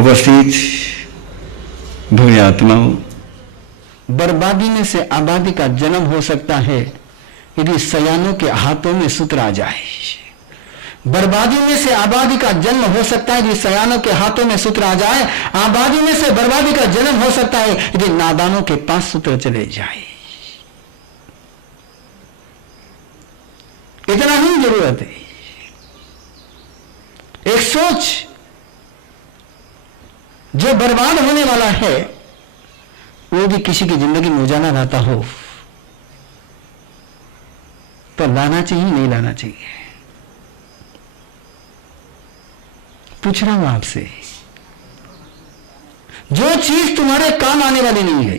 उपस्थित भव्य आत्माओं, बर्बादी में से आबादी का जन्म हो सकता है यदि सयानों के हाथों में सूत्र आ जाए। बर्बादी में से आबादी का जन्म हो सकता है यदि सयानों के हाथों में सूत्र आ जाए। आबादी में से बर्बादी का जन्म हो सकता है यदि नादानों के पास सूत्र चले जाए। इतना ही जरूरत है। एक सोच जो बर्बाद होने वाला है वो भी किसी की जिंदगी में उजाला लाता हो तो लाना चाहिए, नहीं लाना चाहिए? पूछ रहा हूं आपसे, जो चीज तुम्हारे काम आने वाली नहीं है,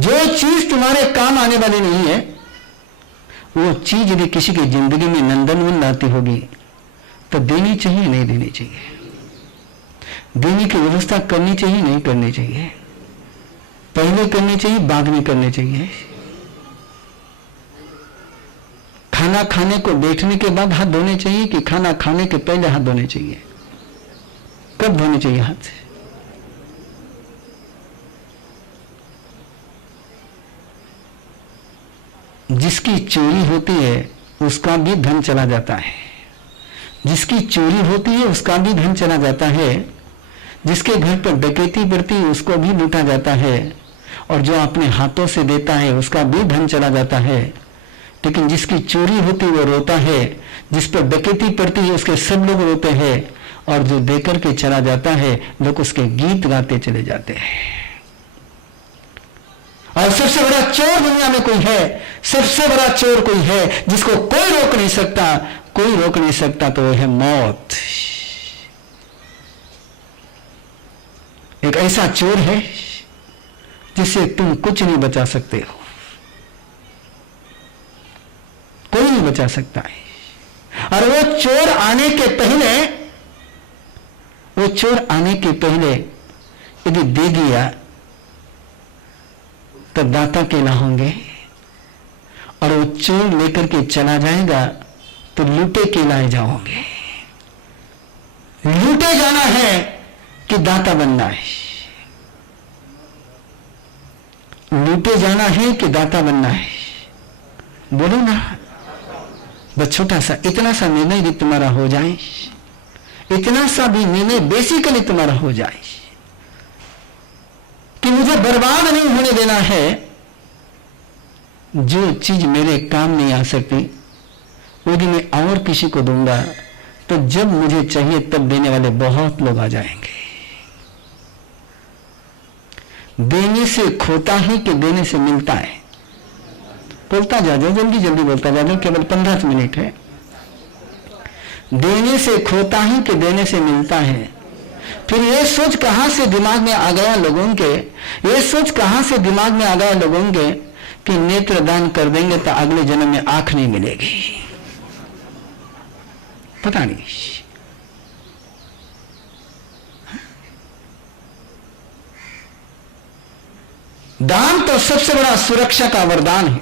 जो चीज तुम्हारे काम आने वाली नहीं है, वो चीज यदि किसी की जिंदगी में नंदनवन लाती होगी तो देनी चाहिए, नहीं देनी चाहिए? देने की व्यवस्था करनी चाहिए, नहीं करनी चाहिए? पहले करनी चाहिए, बाद में करनी चाहिए? खाना खाने को बैठने के बाद हाथ धोने चाहिए कि खाना खाने के पहले हाथ धोने चाहिए? कब धोने चाहिए हाथ? जिसकी चोरी होती है उसका भी धन चला जाता है। जिसकी चोरी होती है उसका भी धन चला जाता है। जिसके घर पर डकैती बढ़ती है उसको भी लूटा जाता है। और जो अपने हाथों से देता है उसका भी धन चला जाता है। लेकिन जिसकी चोरी होती है वो रोता है, जिस पर डकैती पड़ती है उसके सब लोग रोते हैं, और जो देकर के चला जाता है लोग उसके गीत गाते चले जाते हैं। और सबसे बड़ा चोर दुनिया में कोई है, सबसे बड़ा चोर कोई है जिसको कोई रोक नहीं सकता, कोई रोक नहीं सकता, तो वो है मौत। एक ऐसा चोर है जिसे तुम कुछ नहीं बचा सकते हो, कोई नहीं बचा सकता है। और वो चोर आने के पहले, वो चोर आने के पहले यदि दे दिया तो दाता कहलाओगे, और वो चोर लेकर के चला जाएगा तो लूटे कहलाए जाओगे। लूटे जाना है कि दाता बनना है? लूटे जाना है कि दाता बनना है? बोलो ना। बस छोटा सा, इतना सा निर्णय यदि तुम्हारा हो जाए, इतना सा भी निर्णय बेसिकली तुम्हारा हो जाए कि मुझे बर्बाद नहीं होने देना है, जो चीज मेरे काम नहीं आ सकती यदि मैं और किसी को दूंगा तो जब मुझे चाहिए तब देने वाले बहुत लोग आ जाएंगे। देने से खोता है कि देने से मिलता है? बोलता जा जाओ, जल्दी जल्दी बोलता जा जाओ, केवल 15 मिनट है। देने से खोता है कि देने से मिलता है? फिर ये सोच कहां से दिमाग में आ गया लोगों के, ये सोच कहां से दिमाग में आ गया लोगों के कि नेत्र दान कर देंगे तो अगले जन्म में आंख नहीं मिलेगी? पता नहीं। दान तो सबसे बड़ा सुरक्षा का वरदान है।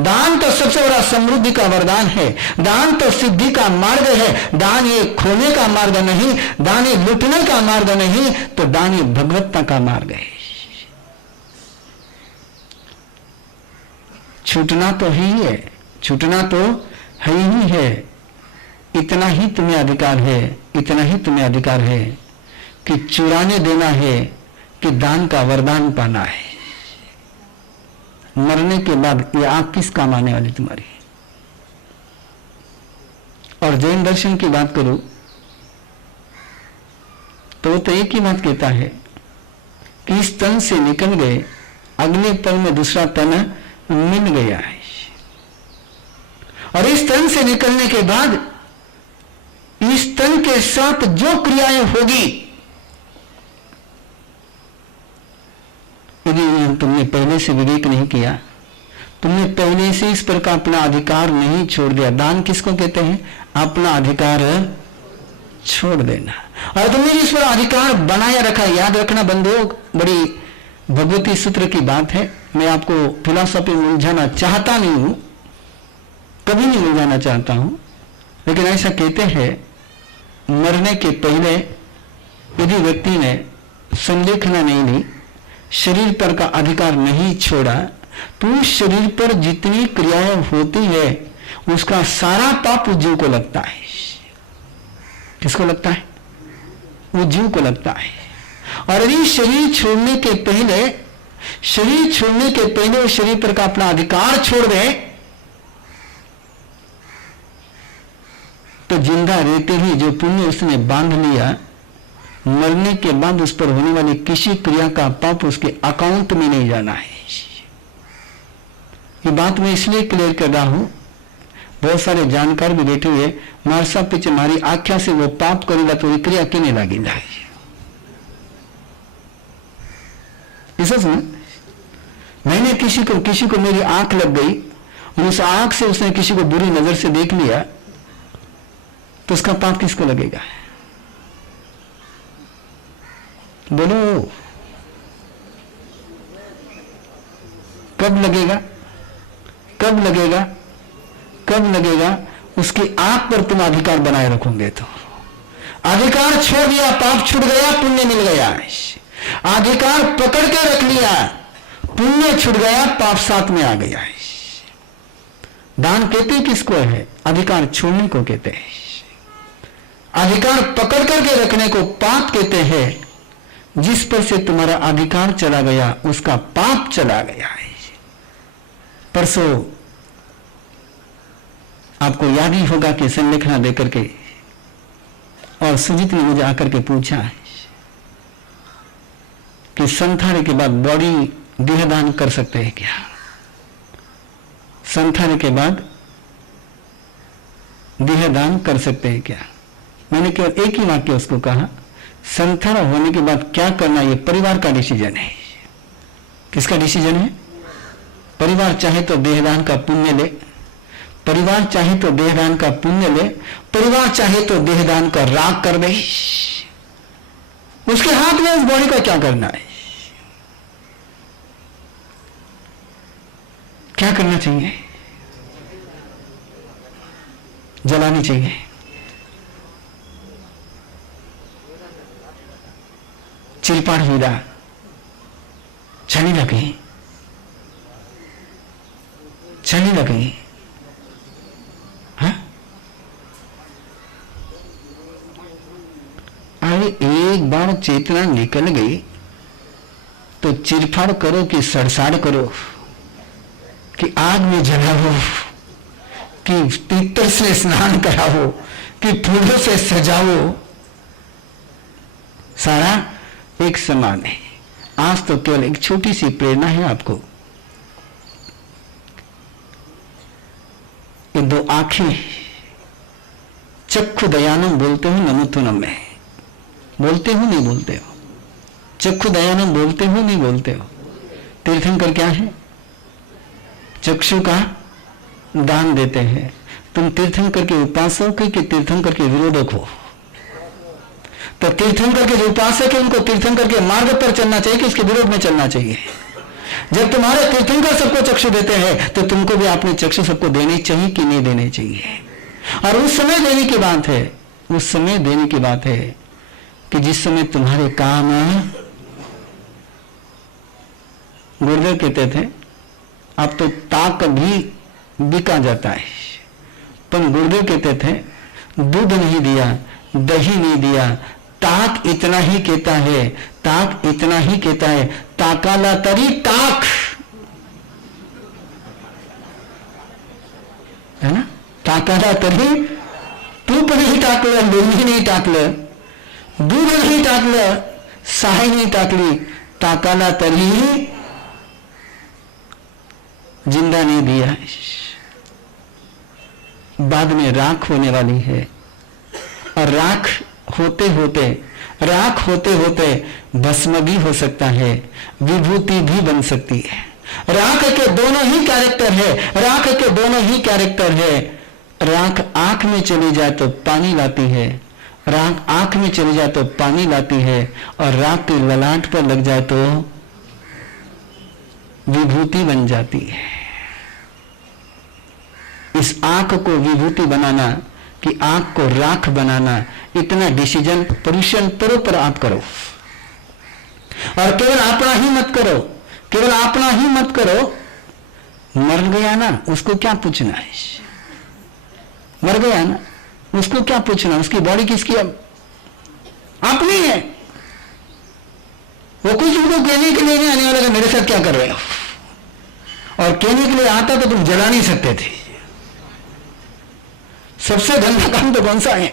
दान तो सबसे बड़ा समृद्धि का वरदान है। दान तो सिद्धि का मार्ग है। दान ये खोने का मार्ग नहीं, दान ये लुटने का मार्ग नहीं, तो दान ये भगवत्ता का मार्ग है। छूटना तो है ही है, छूटना तो है ही है। इतना ही तुम्हें अधिकार है, इतना ही तुम्हें अधिकार है कि चुराने देना है कि दान का वरदान पाना है। मरने के बाद ये आंख किस काम आने वाली तुम्हारी? और जैन दर्शन की बात करूं तो वो तो एक ही बात कहता है कि इस तन से निकल गए, अगले पल में दूसरा तन मिल गया है। और इस तन से निकलने के बाद इस तन के साथ जो क्रियाएं होगी, यदि तुमने पहले से विवेक नहीं किया, तुमने पहले से इस पर का अपना अधिकार नहीं छोड़ दिया। दान किसको कहते हैं? अपना अधिकार छोड़ देना। और तुमने इस पर अधिकार बनाया रखा। याद रखना बंधुओं, बड़ी भगवती सूत्र की बात है। मैं आपको फिलॉसफी में उलझाना चाहता नहीं हूं, कभी नहीं उलझाना चाहता हूं, लेकिन ऐसा कहते हैं मरने के पहले यदि व्यक्ति ने संलेखना नहीं ली, शरीर पर का अधिकार नहीं छोड़ा, तो उस शरीर पर जितनी क्रियाएं होती है उसका सारा पाप उस जीव को लगता है। किसको लगता है? वो जीव को लगता है। और यदि शरीर छोड़ने के पहले वो शरीर पर का अपना अधिकार छोड़ दे, तो जिंदा रहते ही जो पुण्य उसने बांध लिया, मरने के बाद उस पर होने वाली किसी क्रिया का पाप उसके अकाउंट में नहीं जाना है। ये बात मैं इसलिए क्लियर कर रहा हूं, बहुत सारे जानकार भी बैठे हुए मार साहब पीछे मारी आख्या से वो पाप करेगा तो क्रिया क्यों नहीं लगेगा? ऐसा सुना, मैंने किसी को मेरी आंख लग गई और उस आंख से उसने किसी को बुरी नजर से देख लिया, तो उसका पाप किसको लगेगा? बोलो, कब लगेगा? कब लगेगा? कब लगेगा? उसकी आंख पर तुम अधिकार बनाए रखोगे तो। अधिकार छोड़ दिया, पाप छूट गया, पुण्य मिल गया। अधिकार पकड़ के रख लिया, पुण्य छूट गया, पाप साथ में आ गया। दान कहते किसको है? अधिकार छोड़ने को कहते हैं। अधिकार पकड़ करके रखने को पाप कहते हैं। जिस पर से तुम्हारा अधिकार चला गया उसका पाप चला गया है। परसों आपको याद ही होगा कि संलेखना देकर के और सुजीत ने मुझे आकर के पूछा है कि संथाने के बाद बॉडी देहदान कर सकते हैं क्या? संथाने के बाद देहदान कर सकते हैं क्या? मैंने केवल एक ही वाक्य उसको कहा, संथान होने के बाद क्या करना ये परिवार का डिसीजन है। किसका डिसीजन है? परिवार चाहे तो देहदान का पुण्य ले, परिवार चाहे तो देहदान का पुण्य ले, परिवार चाहे तो देहदान का राग कर दे। उसके हाथ में उस बॉडी का क्या करना है? क्या करना चाहिए? जलानी चाहिए। चिलपाड़ हीरा छनी लगी, छनी लगी। अरे एक बार चेतना निकल गई तो चिरफाड़ करो कि सड़साड़ करो, कि आग में जलाओ, कि पीतल से स्नान कराओ, कि फूलों से सजाओ, सारा एक समान है। आज तो केवल एक छोटी सी प्रेरणा है आपको। ये दो आंखें चक्षु दयानम बोलते हो, नमुत्तुनम में बोलते हो नहीं बोलते हो? चक्षु दयानम बोलते हो नहीं बोलते हो? तीर्थंकर क्या है? चक्षु का दान देते हैं। तुम तीर्थंकर के उपासक हो कि तीर्थंकर के विरोधक हो? तो तीर्थंकर के जो उपासक है उनको तीर्थंकर के मार्ग पर चलना चाहिए कि इसके विरोध में चलना चाहिए? जब तुम्हारे तीर्थंकर सबको चक्षु देते हैं तो तुमको भी अपने चक्षु सबको देने चाहिए कि नहीं देने चाहिए? और उस समय देने की बात है, उस समय देने की बात है कि जिस समय तुम्हारे काम गुरुदेव कहते थे अब तो ताक भी बिका जाता है, पर गुरुदेव कहते थे दूध नहीं दिया, दही नहीं दिया, ताक इतना ही कहता है, ताक इतना ही कहता है, ताकाला तरी ताक, है ना? ताकाला तरी तूप नहीं टाकलं, लोणी नाही टाकलं, दूध नाही टाकलं, साय नाही टाकली, ताकाला तरी जिंदा नहीं दिया। बाद में राख होने वाली है और राख होते होते भस्म भी हो सकता है, विभूति भी बन सकती है। राख के दोनों ही कैरेक्टर है, राख के दोनों ही कैरेक्टर है। राख आंख में चली जाए तो पानी लाती है, राख आंख में चली जाए तो पानी लाती है, और राख के ललाट पर लग जाए तो विभूति बन जाती है। इस आंख को विभूति बनाना कि आंख को राख बनाना, इतना डिसीजन पर्यूषण पर्व पर आप करो। और केवल अपना ही मत करो, केवल अपना ही मत करो। मर गया ना, उसको क्या पूछना है? मर गया ना, उसको क्या पूछना? उसकी बॉडी किसकी? अब अपनी है। वो कुछ उनको कहने के लिए नहीं आने वाला कि मेरे साथ क्या कर रहे हो। और कहने के लिए आता तो तुम जला नहीं सकते थे। सबसे गंदा काम तो कौन सा है?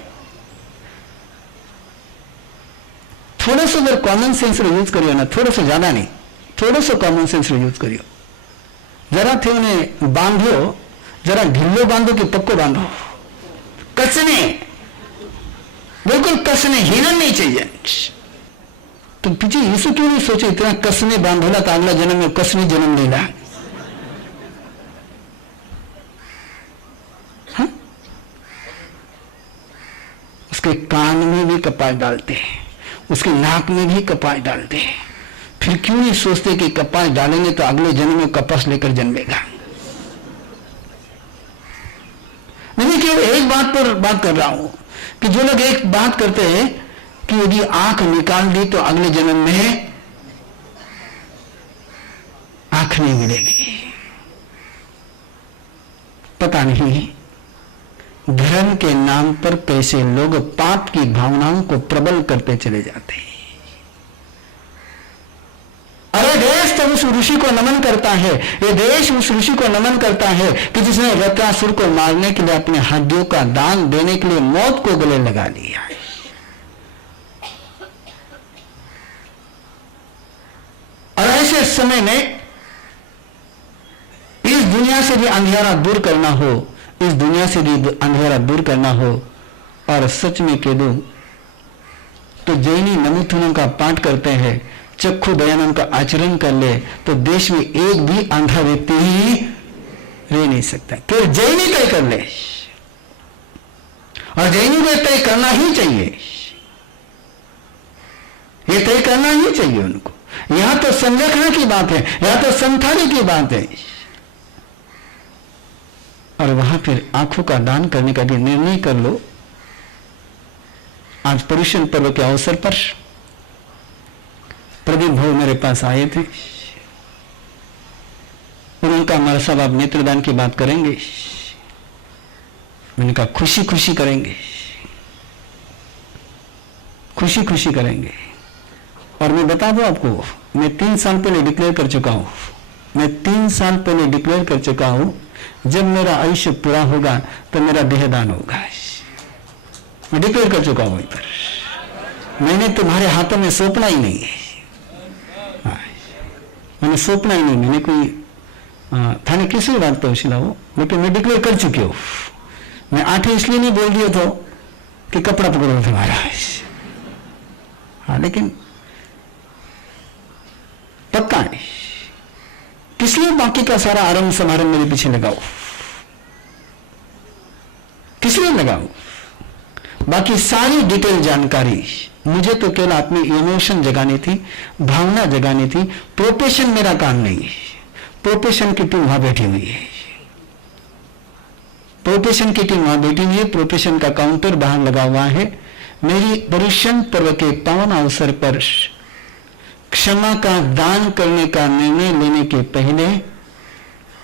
थोड़ा सा अगर कॉमन सेंस यूज करियो ना, थोड़ा सा ज्यादा नहीं, थोड़ा सा कॉमन सेंस यूज करियो। जरा थे उन्हें बांधो, जरा ढिल्लो बांधो कि पक्को बांधो, कसने, बिल्कुल कसने, हिलन नहीं चाहिए। तो पीछे यीशु क्यों नहीं सोचे इतना कसने बांधोला तो अगला जन्म में कसने जन्म लेना? हाँ? उसके कान में भी कपास डालते हैं, उसके नाक में भी कपास डालते हैं। फिर क्यों नहीं सोचते कि कपास डालेंगे तो अगले जन्म में कपास लेकर जन्मेगा? मैं केवल एक बात पर बात कर रहा हूं कि जो लोग एक बात करते हैं कि यदि आंख निकाल दी तो अगले जन्म में आंख नहीं मिलेगी। पता नहीं धर्म के नाम पर कैसे लोग पाप की भावनाओं को प्रबल करते चले जाते हैं। अरे देश तो उस ऋषि को नमन करता है, ये देश उस ऋषि को नमन करता है कि जिसने वृत्रासुर को मारने के लिए अपने हड्डियों का दान देने के लिए मौत को गले लगा लिया है। और ऐसे समय में इस दुनिया से भी अंधेरा दूर करना हो, इस दुनिया से भी अंधेरा दूर करना हो, और सच में कह दूं तो जैनी नमुथुनों का पाठ करते हैं, चक्षु दयानंद का आचरण कर ले तो देश में एक भी अंधा व्यक्ति ही रह नहीं सकता। केवल जैनी तय कर ले, और जैनी को तय करना ही चाहिए, ये तय करना ही चाहिए उनको। यहां तो संरक्षण की बात है, यहां तो संथाली की बात है, और वहां फिर आंखों का दान करने का भी निर्णय कर लो। आज पर्यूषण पर्व के अवसर पर प्रदीप भाऊ मेरे पास आए थे, उनका हमारा साहब आप नेत्रदान की बात करेंगे? मैंने कहा खुशी खुशी करेंगे, खुशी खुशी करेंगे। और मैं बता दूं आपको, मैं 3 साल पहले डिक्लेयर कर चुका हूं, मैं 3 साल पहले डिक्लेयर कर चुका हूं, जब मेरा आयुष्य पूरा होगा तो मेरा देहदान होगा। मैं डिक्लेयर कर चुका हूं पर मैंने तुम्हारे हाथों में सौंपना ही नहीं है, मैंने सौंपना ही नहीं। मैंने कोई थाने किसी बात तो शिला हो, लेकिन मैं डिक्लेयर कर चुकी हूं। मैं 8 इसलिए नहीं बोल दिया था कि कपड़ा पकड़ो तुम्हारा, हाँ, लेकिन पक्का है। किस लिए बाकी का सारा आरंभ समारंभ मेरे पीछे लगाओ? किस लिए लगाओ? बाकी सारी डिटेल जानकारी मुझे तो केवल अपनी इमोशन जगानी थी, भावना जगानी थी। प्रोफेशन मेरा काम नहीं है, प्रोफेशन की टीम वहां बैठी हुई है, प्रोफेशन की टीम वहां बैठी हुई है, प्रोफेशन का काउंटर बाहर लगा हुआ है। मेरी पर्यूषण पर्व के पावन अवसर पर क्षमा का दान करने का निर्णय लेने के पहले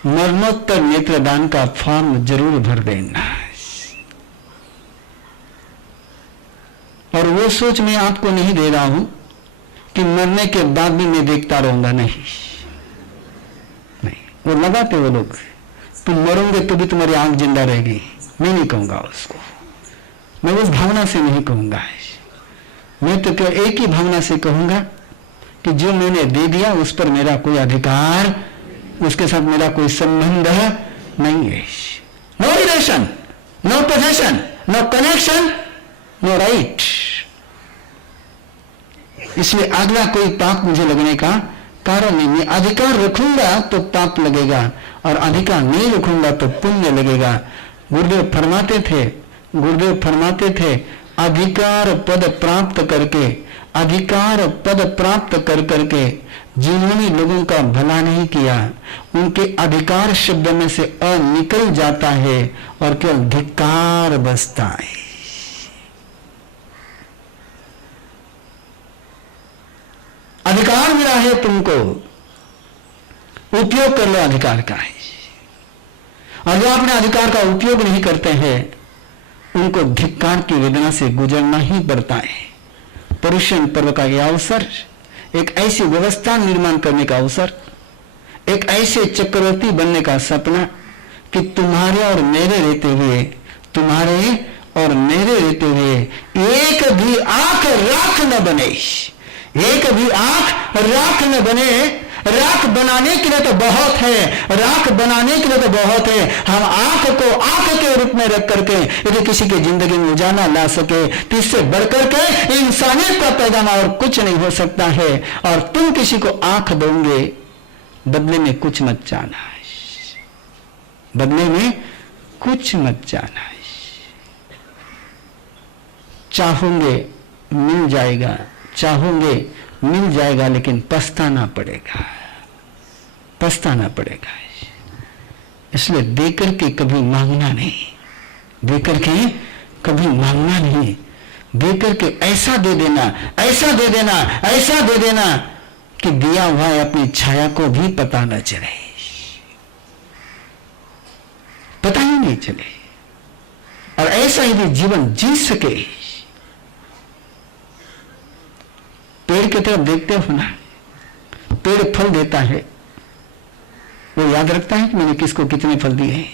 मरणोत्तर नेत्रदान का फॉर्म जरूर भर देना। और वो सोच मैं आपको नहीं दे रहा हूं कि मरने के बाद भी मैं देखता रहूंगा, नहीं नहीं, वो लगाते वो लोग, तुम मरोगे तो भी तुम्हारी आंख जिंदा रहेगी। मैं नहीं कहूंगा उसको, मैं उस भावना से नहीं कहूंगा। मैं तो केवल एक ही भावना से कहूंगा कि जो मैंने दे दिया उस पर मेरा कोई अधिकार, उसके साथ मेरा कोई संबंध नहीं है। No relation, no possession, no connection, no right. इसलिए अगला कोई पाप मुझे लगने का कारण नहीं। मैं अधिकार रखूंगा तो पाप लगेगा, और अधिकार नहीं रखूंगा तो पुण्य लगेगा। गुरुदेव फरमाते थे अधिकार पद प्राप्त करके, अधिकार पद प्राप्त कर करके जिन्होंने लोगों का भला नहीं किया, उनके अधिकार शब्द में से अ निकल जाता है और केवल धिक्कार बसता है। है तुमको, उपयोग कर लो अधिकार का है। और जो अपने अधिकार का उपयोग नहीं करते हैं उनको धिक्कार की वेदना से गुजरना ही पड़ता है। पर्युषण पर्व का यह अवसर एक ऐसी व्यवस्था निर्माण करने का अवसर, एक ऐसे चक्रवर्ती बनने का सपना कि तुम्हारे और मेरे रहते हुए, तुम्हारे और मेरे रहते हुए एक भी आंख राख न बने, एक भी आंख राख न बने। राख बनाने के लिए तो बहुत है, राख बनाने के लिए तो बहुत है। हम आंख को आंख के रूप में रख करके यदि किसी की जिंदगी में उजाला ला सके तो इससे बढ़कर के इंसानियत का पैगाम और कुछ नहीं हो सकता है। और तुम किसी को आंख दोगे, बदले में कुछ मत चाहना है, बदले में कुछ मत चाहना है। चाहोगे मिल जाएगा, चाहोगे मिल जाएगा, लेकिन पछताना पड़ेगा, पछताना पड़ेगा। इसलिए देकर के कभी मांगना नहीं, देकर के कभी मांगना नहीं, देकर के ऐसा दे देना, ऐसा दे देना, ऐसा दे देना कि दिया हुआ है अपनी छाया को भी पता न चले, पता ही नहीं चले। और ऐसा यदि जीवन जी सके, पेड़ की तरफ देखते हो ना, पेड़ फल देता है, वो याद रखता है कि मैंने किसको कितने फल दिए हैं,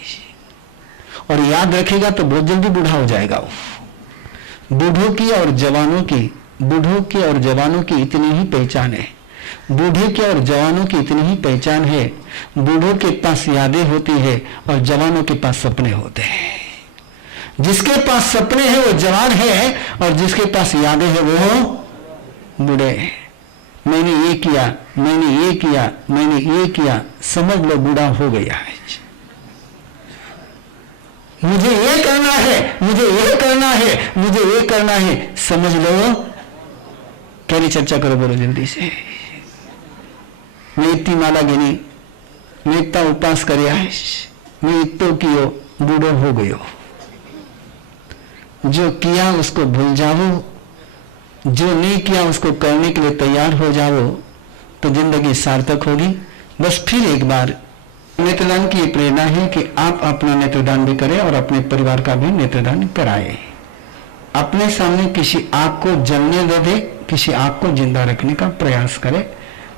और याद रखेगा तो बहुत जल्दी बूढ़ा हो जाएगा वो। बूढ़ों की और जवानों की, बूढ़ों की और जवानों की इतनी ही पहचान है, बूढ़े के और जवानों की इतनी ही पहचान है। बूढ़ों के पास यादें होती है और जवानों के पास सपने होते हैं। जिसके पास सपने हैं वो जवान है, और जिसके पास यादें हैं वो बूढ़े। मैंने ये किया, मैंने ये किया, मैंने ये किया, समझ लो बूढ़ा हो गया है। मुझे ये करना है, मुझे ये करना है, मुझे ये करना है, समझ लो। कैरी चर्चा करो, बोलो जल्दी से। मैं इतनी माला गिनी, मैं इतना उपास करया, मैं इतो कियो, बूढ़ो हो गयो। जो किया उसको भूल जाओ, जो नहीं किया उसको करने के लिए तैयार हो जाओ, तो जिंदगी सार्थक होगी। बस फिर एक बार नेत्रदान की प्रेरणा है कि आप अपना नेत्रदान भी करें और अपने परिवार का भी नेत्रदान कराएं। अपने सामने किसी आग को जलने दे, किसी आग को जिंदा रखने का प्रयास करें।